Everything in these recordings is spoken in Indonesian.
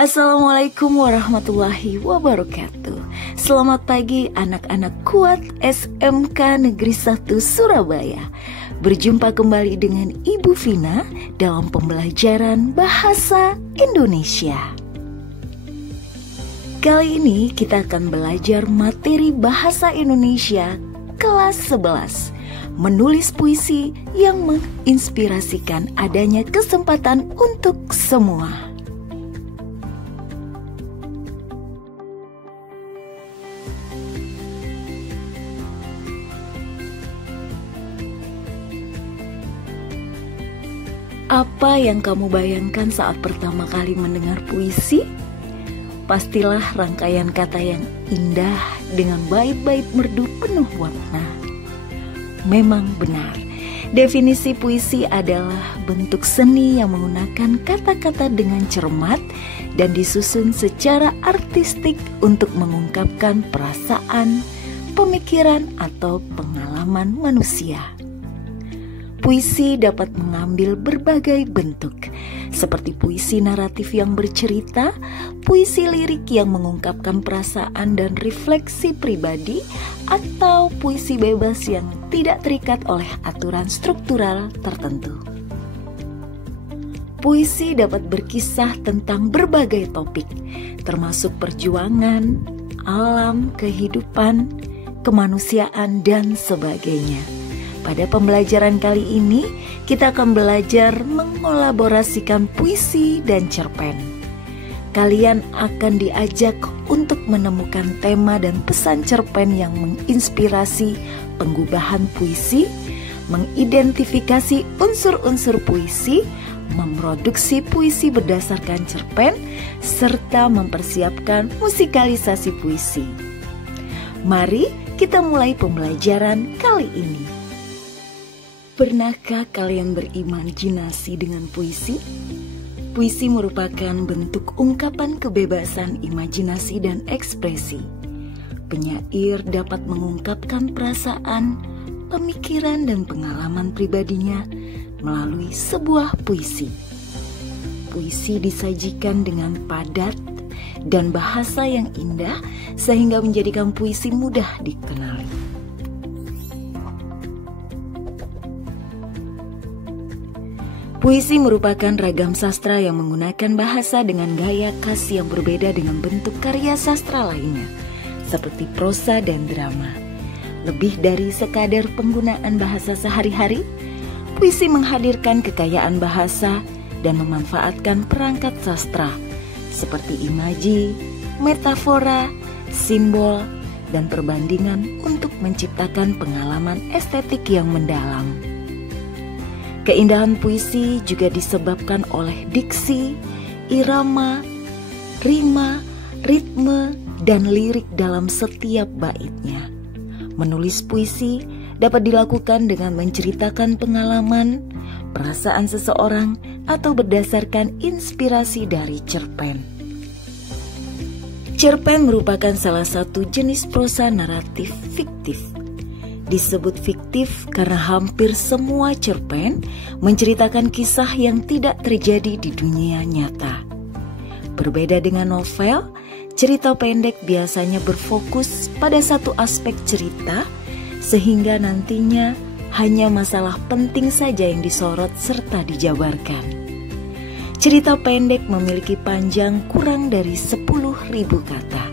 Assalamualaikum warahmatullahi wabarakatuh. Selamat pagi anak-anak kuat SMK Negeri 1 Surabaya. Berjumpa kembali dengan Ibu Vina dalam pembelajaran Bahasa Indonesia. Kali ini kita akan belajar materi Bahasa Indonesia kelas 11. Menulis puisi yang menginspirasikan adanya kesempatan untuk semua. Apa yang kamu bayangkan saat pertama kali mendengar puisi? Pastilah rangkaian kata yang indah dengan bait-bait merdu penuh warna. Memang benar, definisi puisi adalah bentuk seni yang menggunakan kata-kata dengan cermat dan disusun secara artistik untuk mengungkapkan perasaan, pemikiran, atau pengalaman manusia. Puisi dapat mengambil berbagai bentuk, seperti puisi naratif yang bercerita, puisi lirik yang mengungkapkan perasaan dan refleksi pribadi, atau puisi bebas yang tidak terikat oleh aturan struktural tertentu. Puisi dapat berkisah tentang berbagai topik, termasuk perjuangan, alam, kehidupan, kemanusiaan, dan sebagainya. Pada pembelajaran kali ini, kita akan belajar mengolaborasikan puisi dan cerpen. Kalian akan diajak untuk menemukan tema dan pesan cerpen yang menginspirasi penggubahan puisi, mengidentifikasi unsur-unsur puisi, memproduksi puisi berdasarkan cerpen, serta mempersiapkan musikalisasi puisi. Mari kita mulai pembelajaran kali ini. Pernahkah kalian berimajinasi dengan puisi? Puisi merupakan bentuk ungkapan kebebasan imajinasi dan ekspresi. Penyair dapat mengungkapkan perasaan, pemikiran, dan pengalaman pribadinya melalui sebuah puisi. Puisi disajikan dengan padat dan bahasa yang indah sehingga menjadikan puisi mudah dikenali. Puisi merupakan ragam sastra yang menggunakan bahasa dengan gaya khas yang berbeda dengan bentuk karya sastra lainnya, seperti prosa dan drama. Lebih dari sekadar penggunaan bahasa sehari-hari, puisi menghadirkan kekayaan bahasa dan memanfaatkan perangkat sastra, seperti imaji, metafora, simbol, dan perbandingan untuk menciptakan pengalaman estetik yang mendalam. Keindahan puisi juga disebabkan oleh diksi, irama, rima, ritme, dan lirik dalam setiap baitnya. Menulis puisi dapat dilakukan dengan menceritakan pengalaman, perasaan seseorang, atau berdasarkan inspirasi dari cerpen. Cerpen merupakan salah satu jenis prosa naratif fiktif. Disebut fiktif karena hampir semua cerpen menceritakan kisah yang tidak terjadi di dunia nyata. Berbeda dengan novel, cerita pendek biasanya berfokus pada satu aspek cerita, sehingga nantinya hanya masalah penting saja yang disorot serta dijabarkan. Cerita pendek memiliki panjang kurang dari 10.000 kata.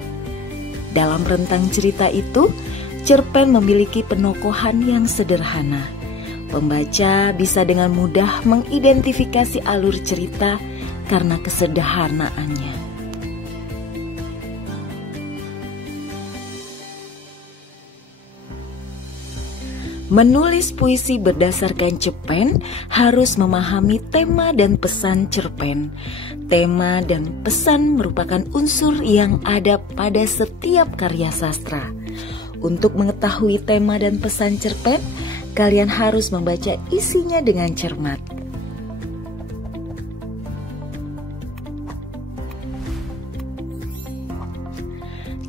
Dalam rentang cerita itu, cerpen memiliki penokohan yang sederhana. Pembaca bisa dengan mudah mengidentifikasi alur cerita karena kesederhanaannya. Menulis puisi berdasarkan cerpen harus memahami tema dan pesan cerpen. Tema dan pesan merupakan unsur yang ada pada setiap karya sastra. Untuk mengetahui tema dan pesan cerpen, kalian harus membaca isinya dengan cermat.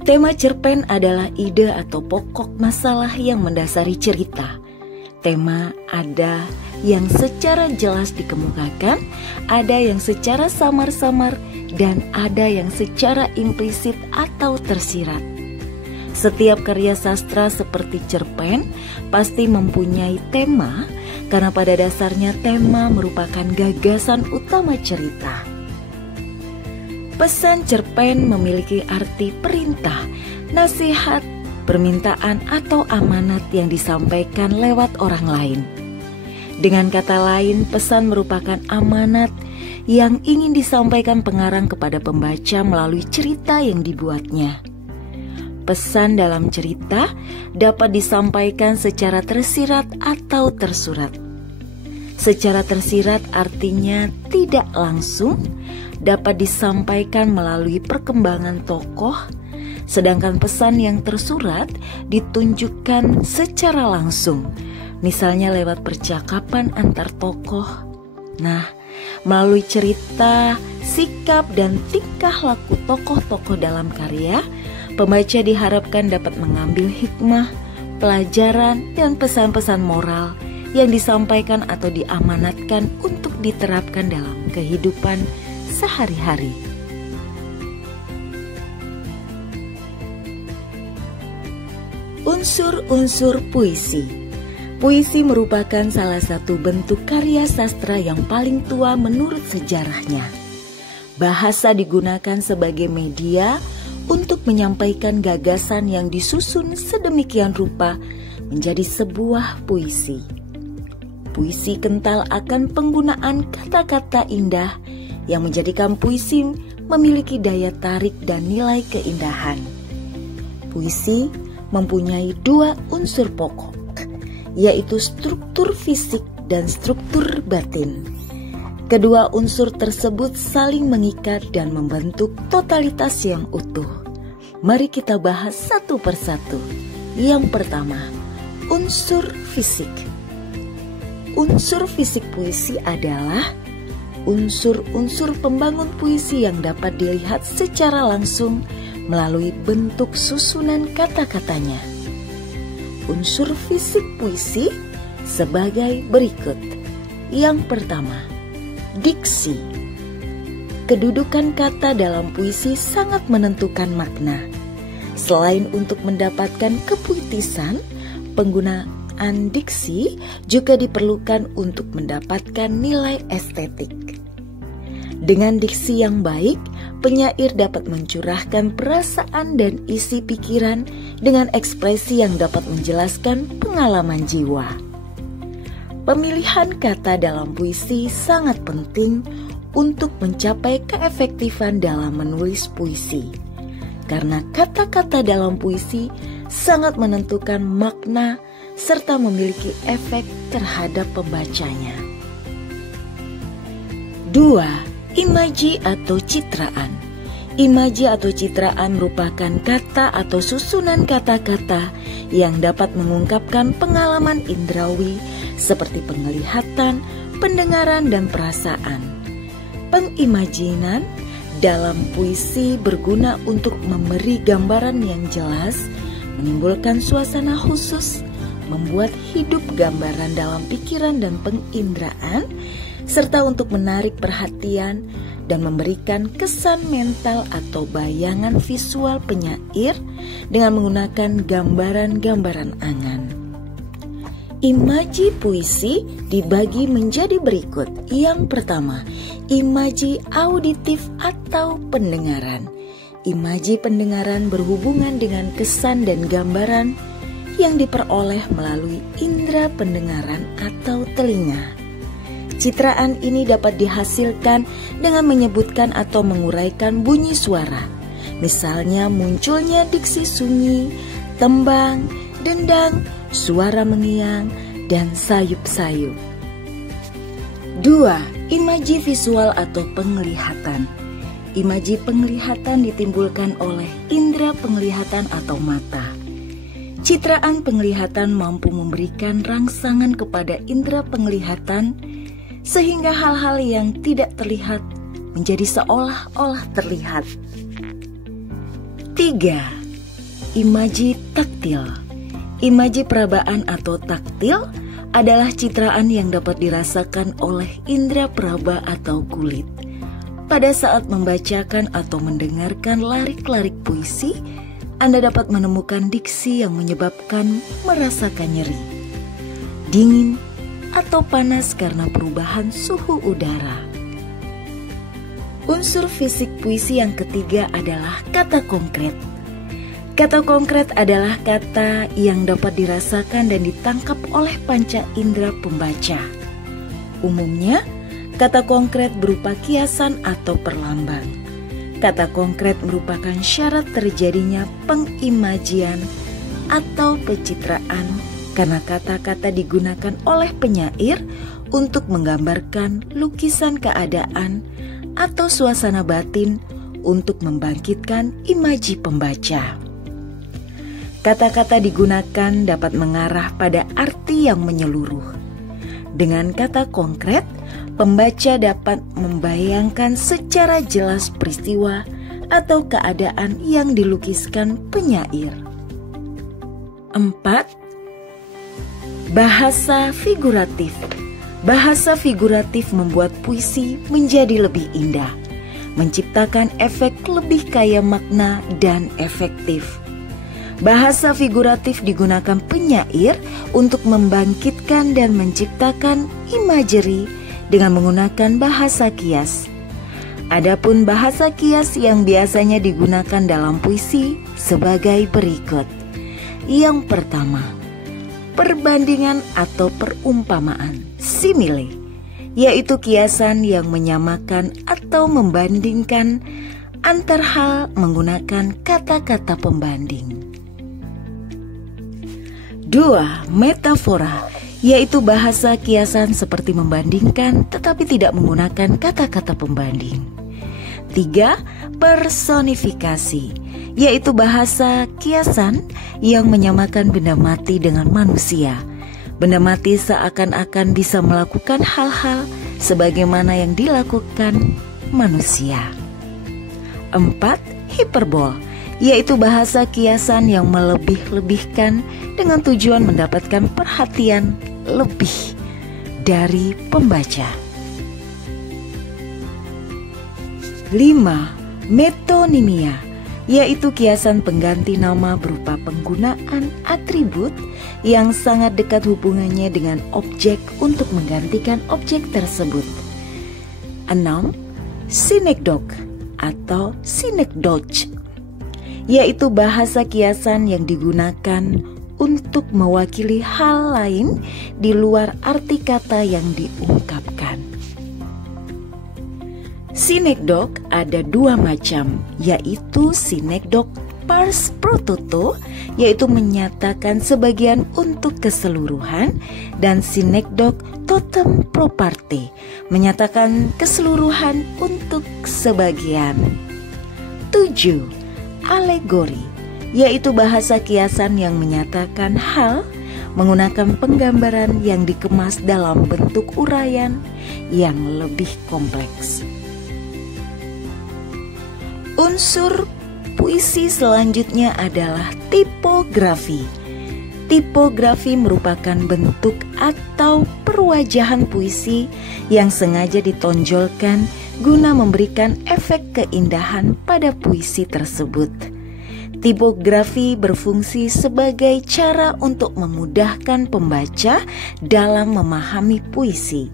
Tema cerpen adalah ide atau pokok masalah yang mendasari cerita. Tema ada yang secara jelas dikemukakan, ada yang secara samar-samar dan ada yang secara implisit atau tersirat. Setiap karya sastra seperti cerpen pasti mempunyai tema, karena pada dasarnya tema merupakan gagasan utama cerita. Pesan cerpen memiliki arti perintah, nasihat, permintaan atau amanat yang disampaikan lewat orang lain. Dengan kata lain, pesan merupakan amanat yang ingin disampaikan pengarang kepada pembaca melalui cerita yang dibuatnya. Pesan dalam cerita dapat disampaikan secara tersirat atau tersurat. Secara tersirat artinya tidak langsung, dapat disampaikan melalui perkembangan tokoh, sedangkan pesan yang tersurat ditunjukkan secara langsung, misalnya lewat percakapan antar tokoh. Nah, melalui cerita, sikap, dan tingkah laku tokoh-tokoh dalam karya, pembaca diharapkan dapat mengambil hikmah, pelajaran, dan pesan-pesan moral yang disampaikan atau diamanatkan untuk diterapkan dalam kehidupan sehari-hari. Unsur-unsur puisi. Puisi merupakan salah satu bentuk karya sastra yang paling tua menurut sejarahnya. Bahasa digunakan sebagai media untuk menyampaikan gagasan yang disusun sedemikian rupa menjadi sebuah puisi. Puisi kental akan penggunaan kata-kata indah yang menjadikan puisi memiliki daya tarik dan nilai keindahan. Puisi mempunyai dua unsur pokok, yaitu struktur fisik dan struktur batin. Kedua unsur tersebut saling mengikat dan membentuk totalitas yang utuh. Mari kita bahas satu persatu. Yang pertama, unsur fisik. Unsur fisik puisi adalah unsur-unsur pembangun puisi yang dapat dilihat secara langsung melalui bentuk susunan kata-katanya. Unsur fisik puisi sebagai berikut. Yang pertama, diksi. Kedudukan kata dalam puisi sangat menentukan makna. Selain untuk mendapatkan kepuitisan, penggunaan diksi juga diperlukan untuk mendapatkan nilai estetik. Dengan diksi yang baik, penyair dapat mencurahkan perasaan dan isi pikiran dengan ekspresi yang dapat menjelaskan pengalaman jiwa. Pemilihan kata dalam puisi sangat penting untuk mencapai keefektifan dalam menulis puisi, karena kata-kata dalam puisi sangat menentukan makna serta memiliki efek terhadap pembacanya. 2. Imaji atau citraan. Imaji atau citraan merupakan kata atau susunan kata-kata yang dapat mengungkapkan pengalaman indrawi seperti penglihatan, pendengaran, dan perasaan. Pengimajinan dalam puisi berguna untuk memberi gambaran yang jelas, menimbulkan suasana khusus, membuat hidup gambaran dalam pikiran dan penginderaan, serta untuk menarik perhatian dan memberikan kesan mental atau bayangan visual penyair dengan menggunakan gambaran-gambaran angan. Imaji puisi dibagi menjadi berikut. Yang pertama, imaji auditif atau pendengaran. Imaji pendengaran berhubungan dengan kesan dan gambaran yang diperoleh melalui indera pendengaran atau telinga. Citraan ini dapat dihasilkan dengan menyebutkan atau menguraikan bunyi suara. Misalnya munculnya diksi sunyi, tembang, dendang, suara mengiang, dan sayup-sayup. 2. Imaji visual atau penglihatan. Imaji penglihatan ditimbulkan oleh indera penglihatan atau mata. Citraan penglihatan mampu memberikan rangsangan kepada indera penglihatan sehingga hal-hal yang tidak terlihat menjadi seolah-olah terlihat. 3. Imaji taktil. Imaji perabaan atau taktil adalah citraan yang dapat dirasakan oleh indera peraba atau kulit. pada saat membacakan atau mendengarkan larik-larik puisi, Anda dapat menemukan diksi yang menyebabkan merasakan nyeri, dingin, atau panas karena perubahan suhu udara. Unsur fisik puisi yang ketiga adalah kata konkret. Kata konkret adalah kata yang dapat dirasakan dan ditangkap oleh panca indera pembaca. Umumnya, kata konkret berupa kiasan atau perlambang. Kata konkret merupakan syarat terjadinya pengimajian atau pencitraan karena kata-kata digunakan oleh penyair untuk menggambarkan lukisan keadaan atau suasana batin untuk membangkitkan imaji pembaca. Kata-kata digunakan dapat mengarah pada arti yang menyeluruh. Dengan kata konkret, pembaca dapat membayangkan secara jelas peristiwa atau keadaan yang dilukiskan penyair. 4. Bahasa figuratif. Bahasa figuratif membuat puisi menjadi lebih indah, menciptakan efek lebih kaya makna dan efektif. Bahasa figuratif digunakan penyair untuk membangkitkan dan menciptakan imagery dengan menggunakan bahasa kias. Adapun bahasa kias yang biasanya digunakan dalam puisi sebagai berikut. Yang pertama, perbandingan atau perumpamaan, simile, yaitu kiasan yang menyamakan atau membandingkan antar hal menggunakan kata-kata pembanding. 2. Metafora, yaitu bahasa kiasan seperti membandingkan tetapi tidak menggunakan kata-kata pembanding. 3. Personifikasi, yaitu bahasa kiasan yang menyamakan benda mati dengan manusia. Benda mati seakan-akan bisa melakukan hal-hal sebagaimana yang dilakukan manusia. 4. Hiperbol, yaitu bahasa kiasan yang melebih-lebihkan dengan tujuan mendapatkan perhatian lebih dari pembaca. 5. Metonimia, yaitu kiasan pengganti nama berupa penggunaan atribut yang sangat dekat hubungannya dengan objek untuk menggantikan objek tersebut. 6. Synecdoche atau synecdoche, yaitu bahasa kiasan yang digunakan untuk mewakili hal lain di luar arti kata yang diungkapkan. Synecdoche ada dua macam, yaitu synecdoche pars pro toto, yaitu menyatakan sebagian untuk keseluruhan, dan synecdoche totem pro parte, menyatakan keseluruhan untuk sebagian. 7. Alegori, yaitu bahasa kiasan yang menyatakan hal menggunakan penggambaran yang dikemas dalam bentuk uraian yang lebih kompleks. Unsur puisi selanjutnya adalah tipografi. Tipografi merupakan bentuk atau perwajahan puisi yang sengaja ditonjolkan guna memberikan efek keindahan pada puisi tersebut. Tipografi berfungsi sebagai cara untuk memudahkan pembaca dalam memahami puisi.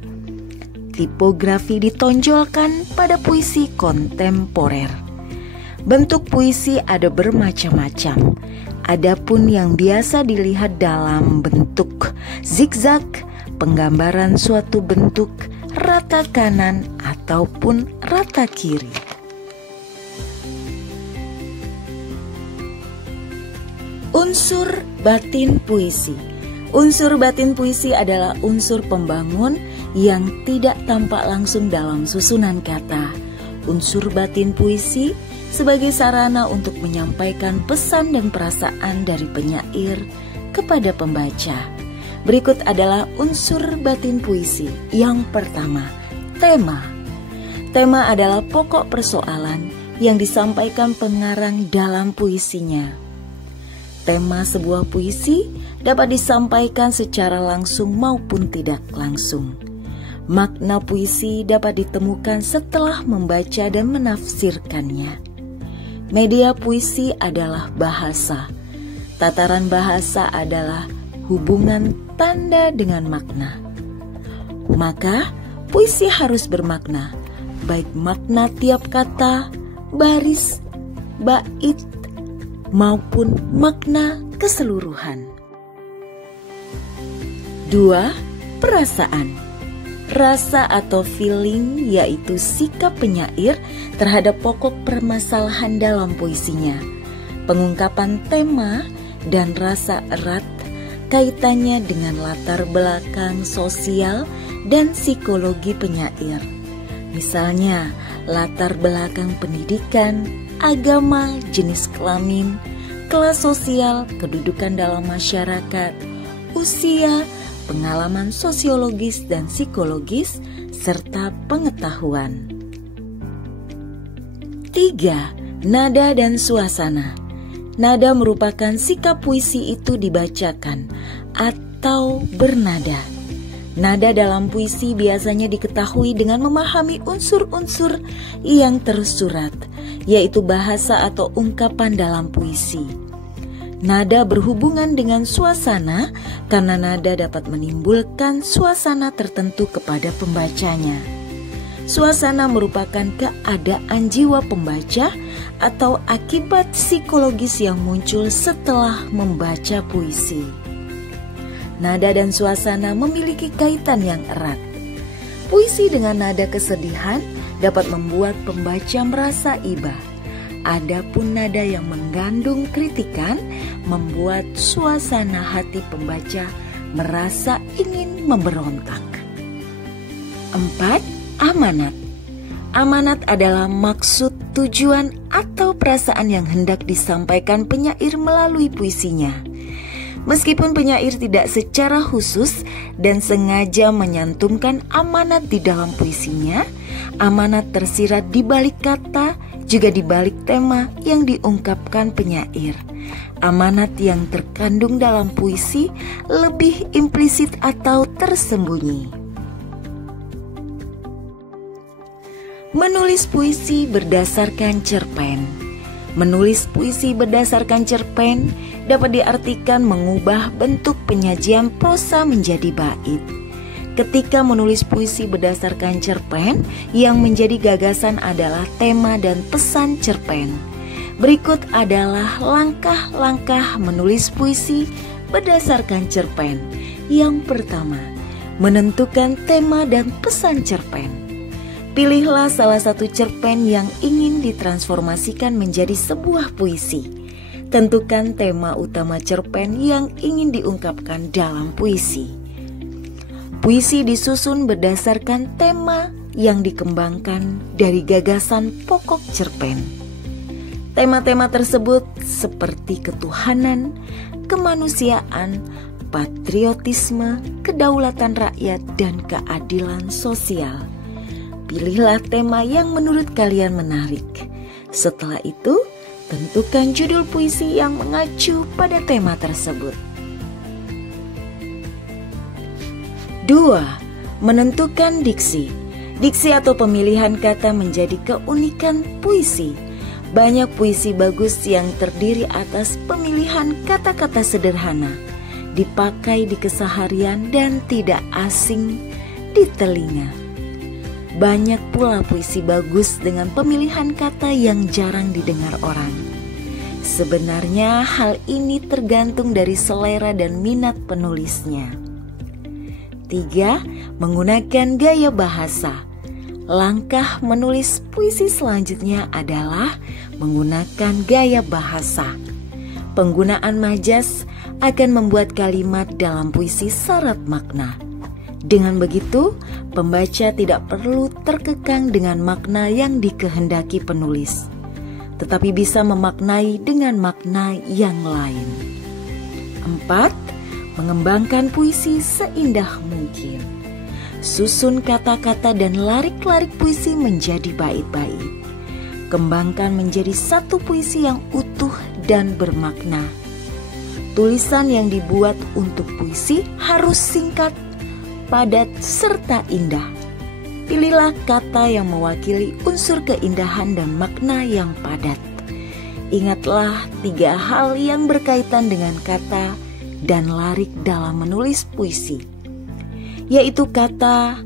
Tipografi ditonjolkan pada puisi kontemporer. Bentuk puisi ada bermacam-macam. Adapun yang biasa dilihat dalam bentuk zigzag, penggambaran suatu bentuk rata kanan ataupun rata kiri. Unsur batin puisi. Unsur batin puisi adalah unsur pembangun yang tidak tampak langsung dalam susunan kata. Unsur batin puisi sebagai sarana untuk menyampaikan pesan dan perasaan dari penyair kepada pembaca. Berikut adalah unsur batin puisi. Yang pertama, tema. Tema adalah pokok persoalan yang disampaikan pengarang dalam puisinya. Tema sebuah puisi dapat disampaikan secara langsung maupun tidak langsung. Makna puisi dapat ditemukan setelah membaca dan menafsirkannya. Media puisi adalah bahasa. Tataran bahasa adalah hubungan tanda dengan makna. Maka, puisi harus bermakna, baik makna tiap kata, baris, bait, maupun makna keseluruhan. 2. Perasaan. Rasa atau feeling yaitu sikap penyair terhadap pokok permasalahan dalam puisinya. Pengungkapan tema dan rasa erat kaitannya dengan latar belakang sosial dan psikologi penyair. Misalnya, latar belakang pendidikan, agama, jenis kelamin, kelas sosial, kedudukan dalam masyarakat, usia, pengalaman sosiologis dan psikologis, serta pengetahuan. 3. Nada dan suasana. Nada merupakan sikap puisi itu dibacakan atau bernada. Nada dalam puisi biasanya diketahui dengan memahami unsur-unsur yang tersurat, yaitu bahasa atau ungkapan dalam puisi. Nada berhubungan dengan suasana karena nada dapat menimbulkan suasana tertentu kepada pembacanya. Suasana merupakan keadaan jiwa pembaca atau akibat psikologis yang muncul setelah membaca puisi. Nada dan suasana memiliki kaitan yang erat. Puisi dengan nada kesedihan dapat membuat pembaca merasa iba. Adapun nada yang mengandung kritikan membuat suasana hati pembaca merasa ingin memberontak. 4. Amanat. Amanat adalah maksud, tujuan, atau perasaan yang hendak disampaikan penyair melalui puisinya. Meskipun penyair tidak secara khusus dan sengaja menyantumkan amanat di dalam puisinya, amanat tersirat di balik kata, juga di balik tema yang diungkapkan penyair. Amanat yang terkandung dalam puisi lebih implisit atau tersembunyi. Menulis puisi berdasarkan cerpen. Menulis puisi berdasarkan cerpen dapat diartikan mengubah bentuk penyajian prosa menjadi bait. Ketika menulis puisi berdasarkan cerpen, yang menjadi gagasan adalah tema dan pesan cerpen. Berikut adalah langkah-langkah menulis puisi berdasarkan cerpen. Yang pertama, menentukan tema dan pesan cerpen. Pilihlah salah satu cerpen yang ingin ditransformasikan menjadi sebuah puisi. Tentukan tema utama cerpen yang ingin diungkapkan dalam puisi. Puisi disusun berdasarkan tema yang dikembangkan dari gagasan pokok cerpen. Tema-tema tersebut seperti ketuhanan, kemanusiaan, patriotisme, kedaulatan rakyat, dan keadilan sosial. Pilihlah tema yang menurut kalian menarik. Setelah itu, tentukan judul puisi yang mengacu pada tema tersebut. 2. Menentukan diksi. Diksi atau pemilihan kata menjadi keunikan puisi. Banyak puisi bagus yang terdiri atas pemilihan kata-kata sederhana, dipakai di keseharian dan tidak asing di telinga. Banyak pula puisi bagus dengan pemilihan kata yang jarang didengar orang. Sebenarnya hal ini tergantung dari selera dan minat penulisnya. 3. Menggunakan gaya bahasa. Langkah menulis puisi selanjutnya adalah menggunakan gaya bahasa. Penggunaan majas akan membuat kalimat dalam puisi syarat makna. Dengan begitu, pembaca tidak perlu terkekang dengan makna yang dikehendaki penulis, tetapi bisa memaknai dengan makna yang lain. 4. Mengembangkan puisi seindah mungkin. Susun kata-kata dan larik-larik puisi menjadi bait-bait. Kembangkan menjadi satu puisi yang utuh dan bermakna. Tulisan yang dibuat untuk puisi harus singkat, padat, serta indah. Pilihlah kata yang mewakili unsur keindahan dan makna yang padat. Ingatlah 3 hal yang berkaitan dengan kata dan lirik dalam menulis puisi, yaitu kata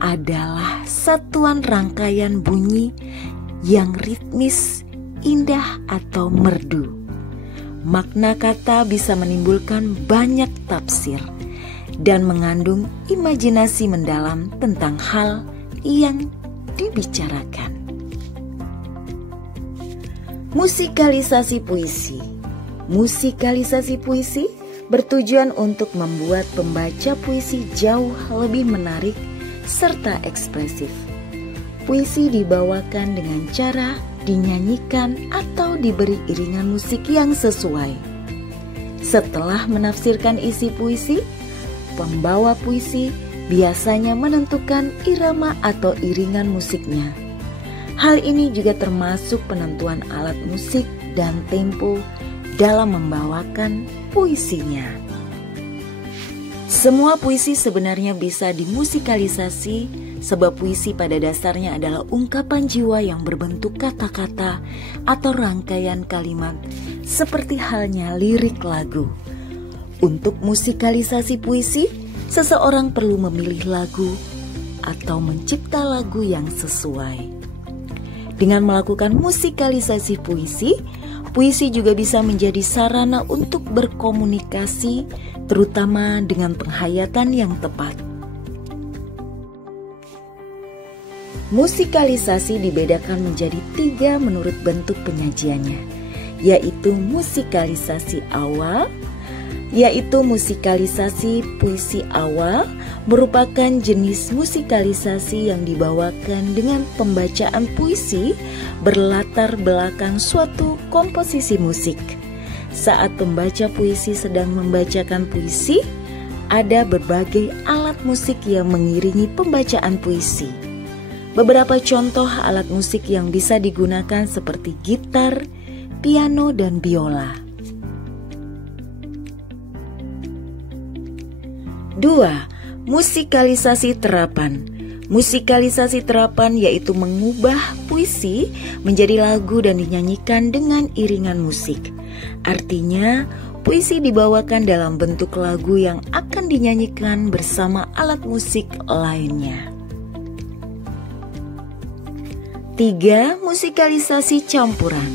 adalah satuan rangkaian bunyi yang ritmis, indah atau merdu. Makna kata bisa menimbulkan banyak tafsir dan mengandung imajinasi mendalam tentang hal yang dibicarakan. Musikalisasi puisi. Musikalisasi puisi bertujuan untuk membuat pembaca puisi jauh lebih menarik serta ekspresif. Puisi dibawakan dengan cara dinyanyikan atau diberi iringan musik yang sesuai. Setelah menafsirkan isi puisi, pembawa puisi biasanya menentukan irama atau iringan musiknya. Hal ini juga termasuk penentuan alat musik dan tempo dalam membawakan puisinya. Semua puisi sebenarnya bisa dimusikalisasi, sebab puisi pada dasarnya adalah ungkapan jiwa yang berbentuk kata-kata atau rangkaian kalimat, seperti halnya lirik lagu. Untuk musikalisasi puisi, seseorang perlu memilih lagu atau mencipta lagu yang sesuai. Dengan melakukan musikalisasi puisi, puisi juga bisa menjadi sarana untuk berkomunikasi, terutama dengan penghayatan yang tepat. Musikalisasi dibedakan menjadi 3 menurut bentuk penyajiannya, yaitu musikalisasi awal, yaitu musikalisasi puisi awal merupakan jenis musikalisasi yang dibawakan dengan pembacaan puisi berlatar belakang suatu komposisi musik. Saat pembaca puisi sedang membacakan puisi, ada berbagai alat musik yang mengiringi pembacaan puisi. Beberapa contoh alat musik yang bisa digunakan seperti gitar, piano, dan biola. 2. Musikalisasi terapan. Musikalisasi terapan yaitu mengubah puisi menjadi lagu dan dinyanyikan dengan iringan musik. Artinya, puisi dibawakan dalam bentuk lagu yang akan dinyanyikan bersama alat musik lainnya. 3. Musikalisasi campuran.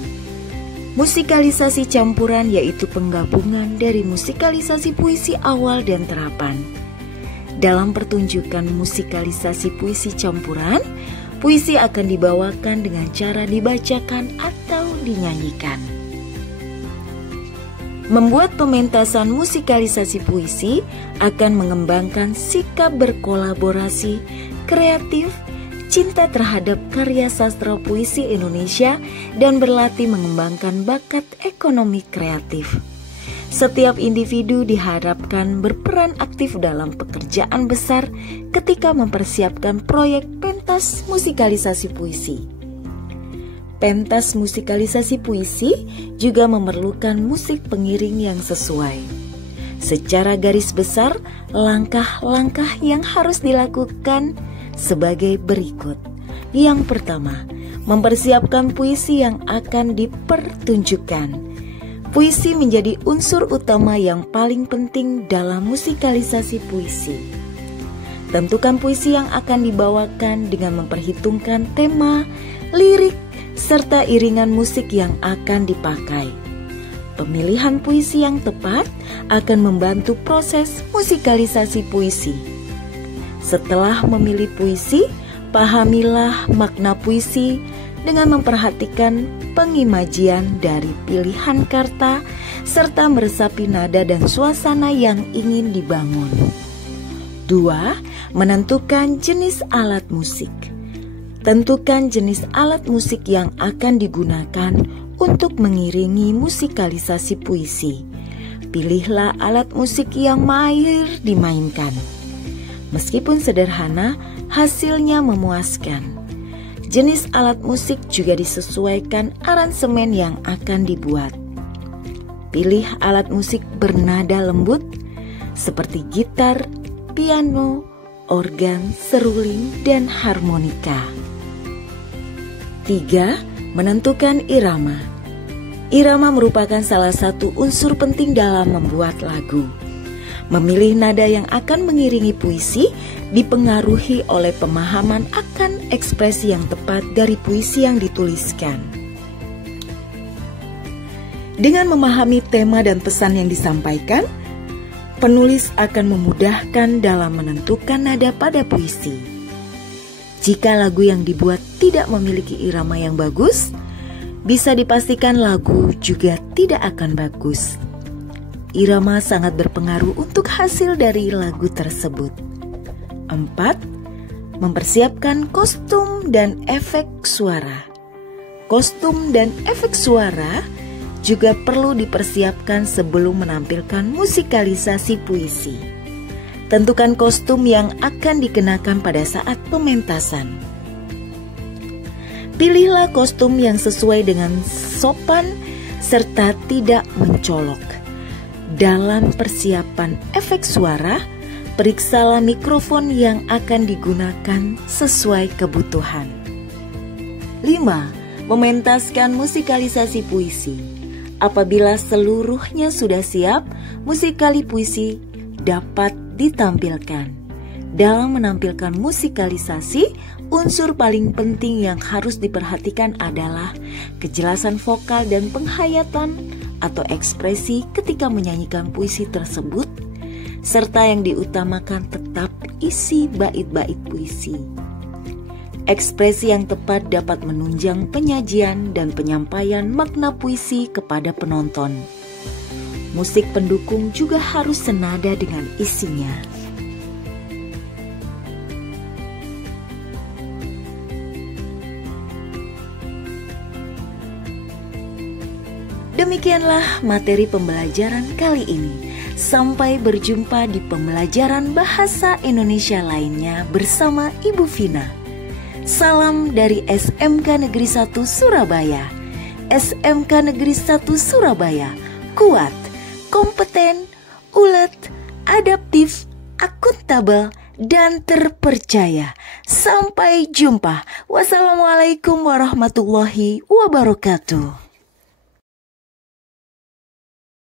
Musikalisasi campuran yaitu penggabungan dari musikalisasi puisi awal dan terapan. Dalam pertunjukan musikalisasi puisi campuran, puisi akan dibawakan dengan cara dibacakan atau dinyanyikan. Membuat pementasan musikalisasi puisi akan mengembangkan sikap berkolaborasi, kreatif, cinta terhadap karya sastra puisi Indonesia, dan berlatih mengembangkan bakat ekonomi kreatif. Setiap individu diharapkan berperan aktif dalam pekerjaan besar ketika mempersiapkan proyek pentas musikalisasi puisi. Pentas musikalisasi puisi juga memerlukan musik pengiring yang sesuai. Secara garis besar, langkah-langkah yang harus dilakukan sebagai berikut. Yang pertama, mempersiapkan puisi yang akan dipertunjukkan. Puisi menjadi unsur utama yang paling penting dalam musikalisasi puisi. Tentukan puisi yang akan dibawakan dengan memperhitungkan tema, lirik, serta iringan musik yang akan dipakai. Pemilihan puisi yang tepat akan membantu proses musikalisasi puisi. Setelah memilih puisi, pahamilah makna puisi dengan memperhatikan pengimajian dari pilihan kata serta meresapi nada dan suasana yang ingin dibangun. 2. Menentukan jenis alat musik. Tentukan jenis alat musik yang akan digunakan untuk mengiringi musikalisasi puisi. Pilihlah alat musik yang mahir dimainkan. Meskipun sederhana, hasilnya memuaskan. Jenis alat musik juga disesuaikan aransemen yang akan dibuat. Pilih alat musik bernada lembut seperti gitar, piano, organ, seruling, dan harmonika. 3. Menentukan irama. Irama merupakan salah satu unsur penting dalam membuat lagu. Memilih nada yang akan mengiringi puisi dipengaruhi oleh pemahaman akan ekspresi yang tepat dari puisi yang dituliskan. Dengan memahami tema dan pesan yang disampaikan, penulis akan memudahkan dalam menentukan nada pada puisi. Jika lagu yang dibuat tidak memiliki irama yang bagus, bisa dipastikan lagu juga tidak akan bagus. Irama sangat berpengaruh untuk hasil dari lagu tersebut. 4. Mempersiapkan kostum dan efek suara. Kostum dan efek suara juga perlu dipersiapkan sebelum menampilkan musikalisasi puisi. Tentukan kostum yang akan dikenakan pada saat pementasan. Pilihlah kostum yang sesuai dengan sopan serta tidak mencolok. Dalam persiapan efek suara, periksalah mikrofon yang akan digunakan sesuai kebutuhan. 5. Mementaskan musikalisasi puisi. Apabila seluruhnya sudah siap, musikali puisi dapat ditampilkan. Dalam menampilkan musikalisasi, unsur paling penting yang harus diperhatikan adalah kejelasan vokal dan penghayatan atau ekspresi ketika menyanyikan puisi tersebut, serta yang diutamakan tetap isi bait-bait puisi. Ekspresi yang tepat dapat menunjang penyajian dan penyampaian makna puisi kepada penonton. Musik pendukung juga harus senada dengan isinya. Demikianlah materi pembelajaran kali ini. Sampai berjumpa di pembelajaran bahasa Indonesia lainnya bersama Ibu Vina. Salam dari SMK Negeri 1 Surabaya. SMK Negeri 1 Surabaya, kuat, kompeten, ulet, adaptif, akuntabel, dan terpercaya. Sampai jumpa. Wassalamualaikum warahmatullahi wabarakatuh.